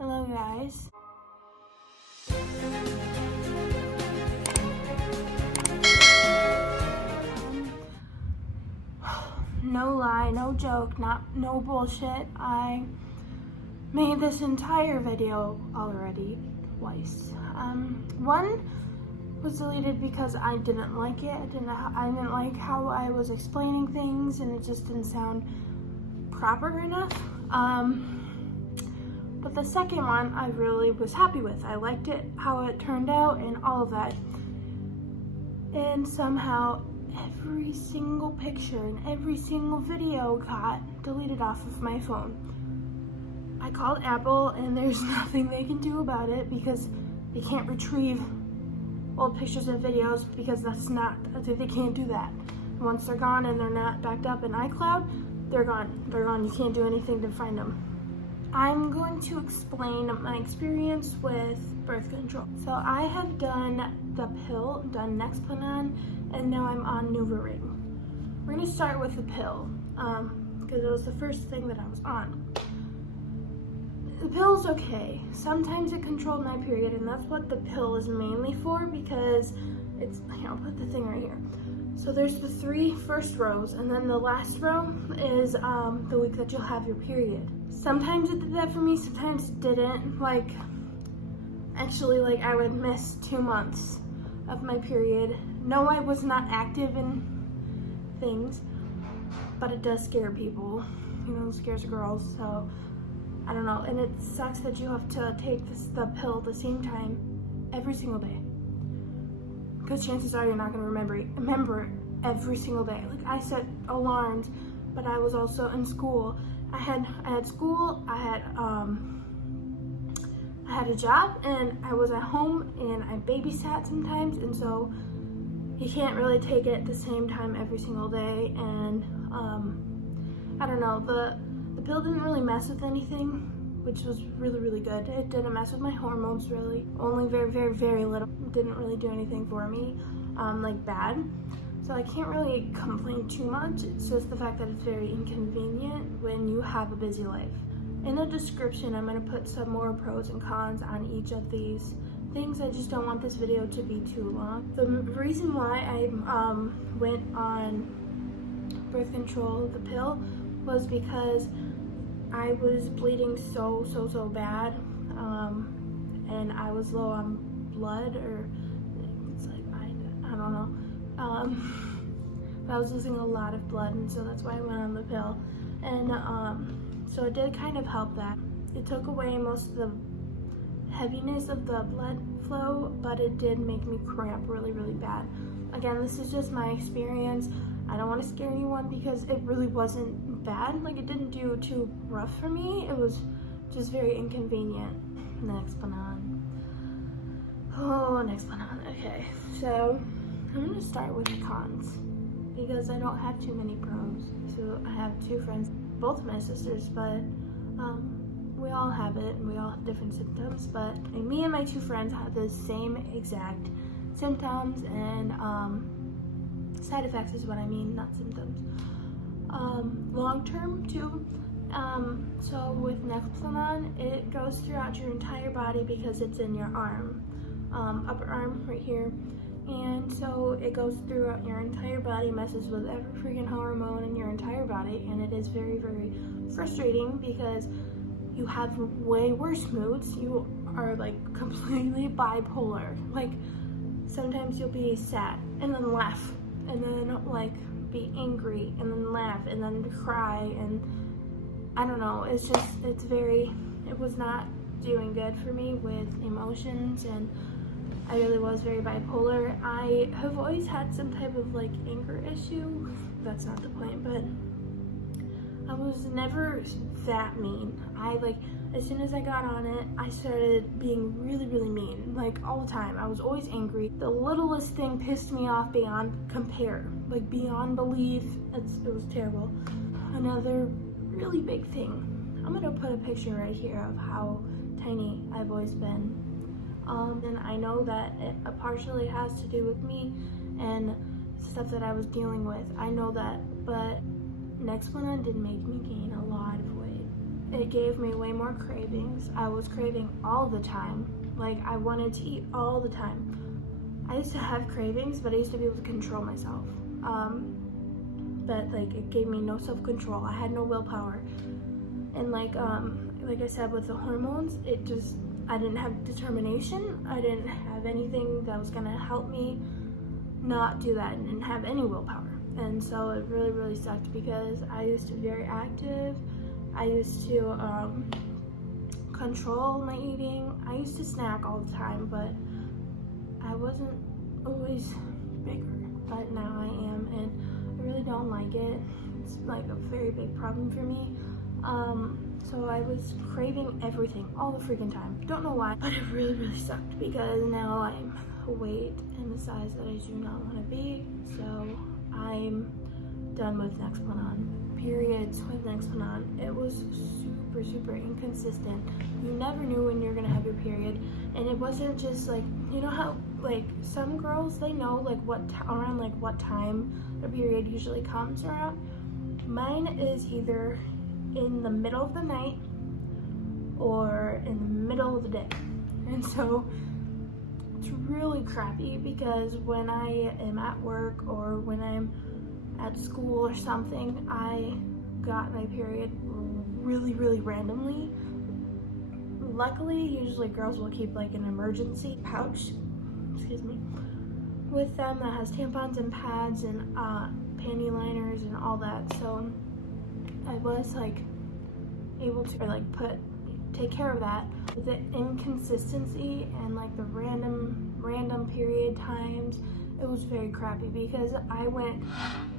Hello guys. No lie, no joke, no bullshit. I made this entire video already twice. One was deleted because I didn't like it. I didn't like how I was explaining things and it just didn't sound proper enough. But the second one I really was happy with. I liked it, how it turned out and all of that. And somehow every single picture and every single video got deleted off of my phone. I called Apple and there's nothing they can do about it because they can't retrieve old pictures and videos because they can't do that. Once they're gone and they're not backed up in iCloud, they're gone. They're gone. You can't do anything to find them. I'm going to explain my experience with birth control. So I have done the pill, done Nexplanon, and now I'm on Nuvaring. We're going to start with the pill because it was the first thing that I was on. The pill's okay. Sometimes it controlled my period, and that's what the pill is mainly for because it's, I'll put the thing right here. So there's the 3 first rows, and then the last row is the week that you'll have your period. Sometimes it did that for me, sometimes it didn't. Actually, I would miss 2 months of my period. No, I was not active in things, but it does scare people. It scares girls, so I don't know. And it sucks that you have to take the pill at the same time every single day. Because chances are you're not going to remember it every single day. I set alarms, but I was also in school. I had school, I had a job, and I was at home, and I babysat sometimes, and so you can't really take it at the same time every single day. And I don't know, the pill didn't really mess with anything, which was really, really good. It didn't mess with my hormones really, only very, very, very little. It didn't really do anything for me, bad. So I can't really complain too much. It's just the fact that it's very inconvenient when you have a busy life. In the description, I'm going to put some more pros and cons on each of these things. I just don't want this video to be too long. The reason why I went on birth control, the pill, was because I was bleeding so bad, and I was low on blood, or it's I don't know. But I was losing a lot of blood, and so that's why I went on the pill. And so it did kind of help that. It took away most of the heaviness of the blood flow, but it did make me cramp really, really bad. Again, this is just my experience. I don't want to scare anyone because it really wasn't bad. It didn't do too rough for me. It was just very inconvenient. Nexplanon. Oh, Nexplanon. Okay, so I'm going to start with the cons because I don't have too many pros. So I have 2 friends, both my sisters, but we all have it and we all have different symptoms. But me and my 2 friends have the same exact symptoms and side effects is what I mean, not symptoms. Long term too. So with Nexplanon, it goes throughout your entire body because it's in your arm, upper arm right here. And so it goes throughout your entire body, messes with every freaking hormone in your entire body, and it is very, very frustrating because you have way worse moods. You are completely bipolar. Sometimes you'll be sad and then laugh, and then be angry and then laugh and then cry, and I don't know, it was not doing good for me with emotions, and I really was very bipolar. I have always had some type of anger issue. That's not the point, but I was never that mean. As soon as I got on it, I started being really, really mean, all the time. I was always angry. The littlest thing pissed me off beyond compare, beyond belief. It was terrible. Another really big thing. I'm gonna put a picture right here of how tiny I've always been. And I know that it partially has to do with me and stuff that I was dealing with. I know that, but Nexplanon did make me gain a lot of weight. it gave me way more cravings. I was craving all the time. Like, I wanted to eat all the time. I used to have cravings, but I used to be able to control myself. But like, it gave me no self-control. I had no willpower. And like I said, with the hormones, I didn't have determination. I didn't have anything that was gonna help me not do that, and didn't have any willpower. And so it really, really sucked, because I used to be very active. I used to control my eating. I used to snack all the time, but I wasn't always bigger. But now I am, and I really don't like it. It's like a very big problem for me. So I was craving everything all the freaking time. Don't know why, but it really, really sucked, because now I'm a weight and the size that I do not want to be. So I'm done with Nexplanon. Periods with Nexplanon, it was super, super inconsistent. You never knew when you're gonna have your period, and it wasn't just like, you know how like some girls, they know like around like what time their period usually comes around. Mine is either in the middle of the night or in the middle of the day, and so it's really crappy, because when I am at work or when I'm at school or something, I got my period really, really randomly. Luckily, usually girls will keep like an emergency pouch, with them that has tampons and pads and panty liners and all that. So I was like able to like take care of that. The inconsistency and like the random period times, it was very crappy, because I went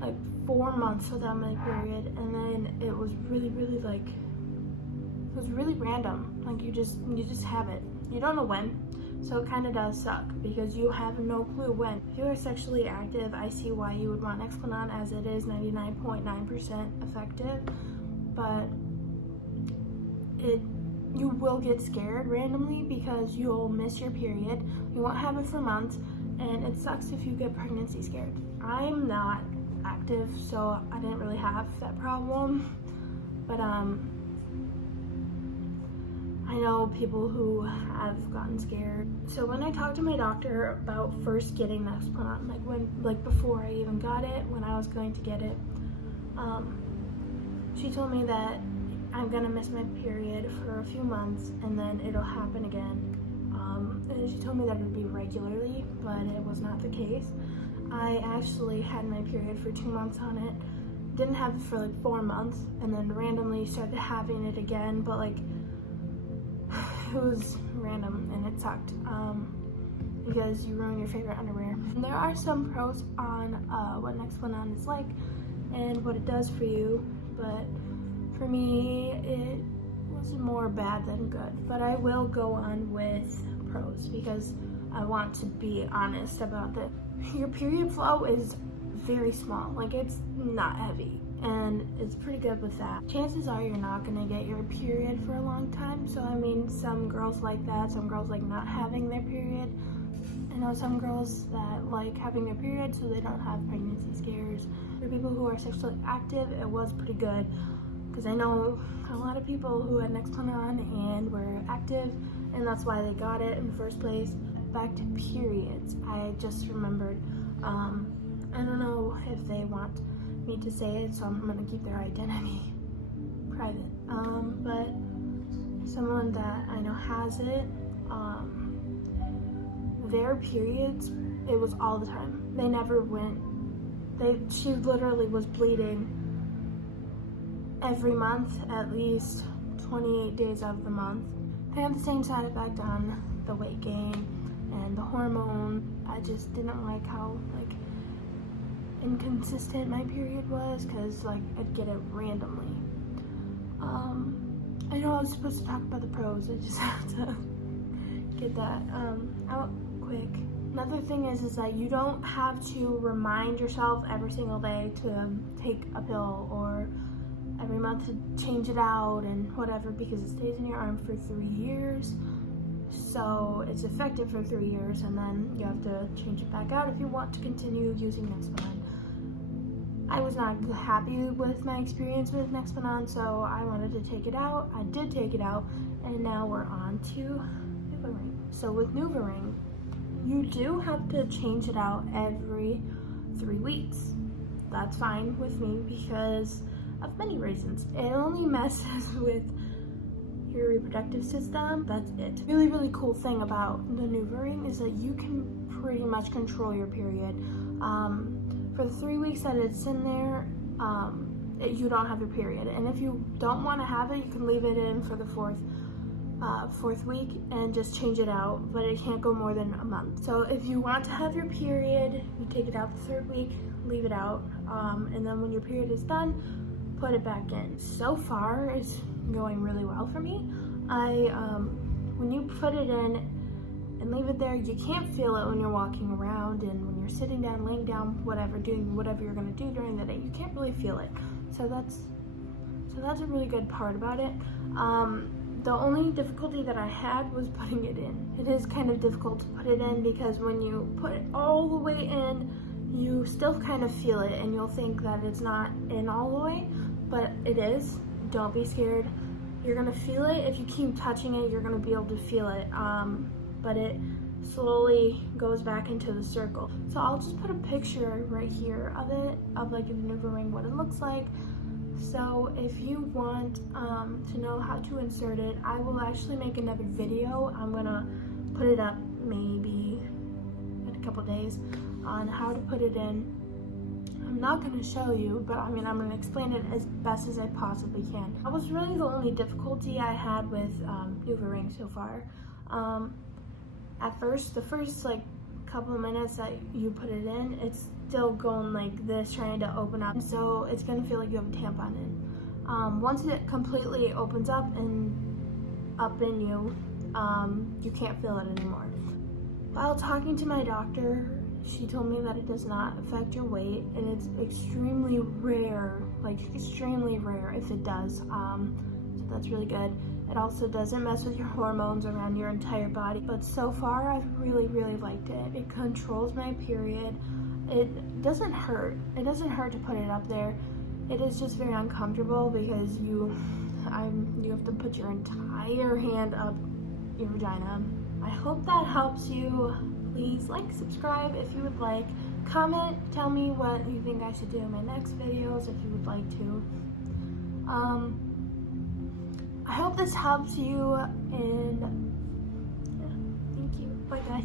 like 4 months without my period, and then it was really, really like, it was really random. Like you just have it. You don't know when. So it kind of does suck, because you have no clue when. If you are sexually active, I see why you would want Nexplanon, as it is 99.9% effective, but you will get scared randomly, because you'll miss your period. You won't have it for months, and it sucks if you get pregnancy scared. I'm not active, so I didn't really have that problem, but I know people who have gotten scared. So when I talked to my doctor about first getting Nexplanon, like before I even got it, when I was going to get it, she told me that I'm gonna miss my period for a few months, and then it'll happen again. And she told me that it would be regularly, but it was not the case. I actually had my period for 2 months on it, didn't have it for like 4 months, and then randomly started having it again, but like, it was random and it sucked, because you ruin your favorite underwear. And there are some pros on what Nexplanon is like and what it does for you, but for me it was more bad than good. But I will go on with pros, because I want to be honest about that. Your period flow is very small, like it's not heavy, and it's pretty good with that. Chances are you're not gonna get your period for a long time. So I mean, some girls like that, some girls like not having their period. I know some girls that like having their period so they don't have pregnancy scares. For people who are sexually active, it was pretty good, because I know a lot of people who had Nexplanon and were active, and that's why they got it in the first place. Back to periods, I just remembered, I don't know if they want me to say it, so I'm gonna keep their identity private, but someone that I know has it, their periods, it was all the time. They never went, she literally was bleeding every month, at least 28 days of the month. They had the same side effect on the weight gain and the hormone. I just didn't like how like inconsistent my period was, because like I'd get it randomly. I know I was supposed to talk about the pros, I just have to get that out quick. Another thing is that you don't have to remind yourself every single day to take a pill, or every month to change it out and whatever, because it stays in your arm for 3 years. So it's effective for 3 years, and then you have to change it back out if you want to continue using Nexplanon. I was not happy with my experience with Nexplanon, so I wanted to take it out. I did take it out, and now we're on to Nuvaring. So with Nuvaring, you do have to change it out every 3 weeks. That's fine with me because of many reasons. It only messes with your reproductive system. That's it. Really, really cool thing about the Nuvaring is that you can pretty much control your period. For the 3 weeks that it's in there, you don't have your period. And if you don't want to have it, you can leave it in for the fourth week and just change it out, but it can't go more than a month. So if you want to have your period, you take it out the 3rd week, leave it out, and then when your period is done, put it back in. So far, it's going really well for me. When you put it in and leave it there, you can't feel it when you're walking around, and when you're sitting down, laying down, whatever, doing whatever you're gonna do during the day, you can't really feel it. So that's a really good part about it. The only difficulty that I had was putting it in. It is kind of difficult to put it in because when you put it all the way in, you still kind of feel it, and you'll think that it's not in all the way, but it is. Don't be scared. You're gonna feel it. If you keep touching it, you're gonna be able to feel it, but it slowly goes back into the circle. So I'll just put a picture right here of it, of like the Nuvaring, what it looks like. So if you want to know how to insert it, I will actually make another video. I'm gonna put it up maybe in a couple days on how to put it in. I'm not gonna show you, but I'm gonna explain it as best as I possibly can. That was really the only difficulty I had with Nuvaring so far. At first, the first like couple of minutes that you put it in, it's still going like this, trying to open up. So it's gonna feel like you have a tampon in. Once it completely opens up and up in you, you can't feel it anymore. While talking to my doctor, she told me that it does not affect your weight, and it's extremely rare, like extremely rare if it does. So that's really good. It also doesn't mess with your hormones around your entire body. But so far, I've really, really liked it. It controls my period. It doesn't hurt. It doesn't hurt to put it up there. It is just very uncomfortable because you have to put your entire hand up your vagina. I hope that helps you. Please like, subscribe if you would like. Comment, tell me what you think I should do in my next videos if you would like to. I hope this helps you, and yeah, thank you. Bye guys.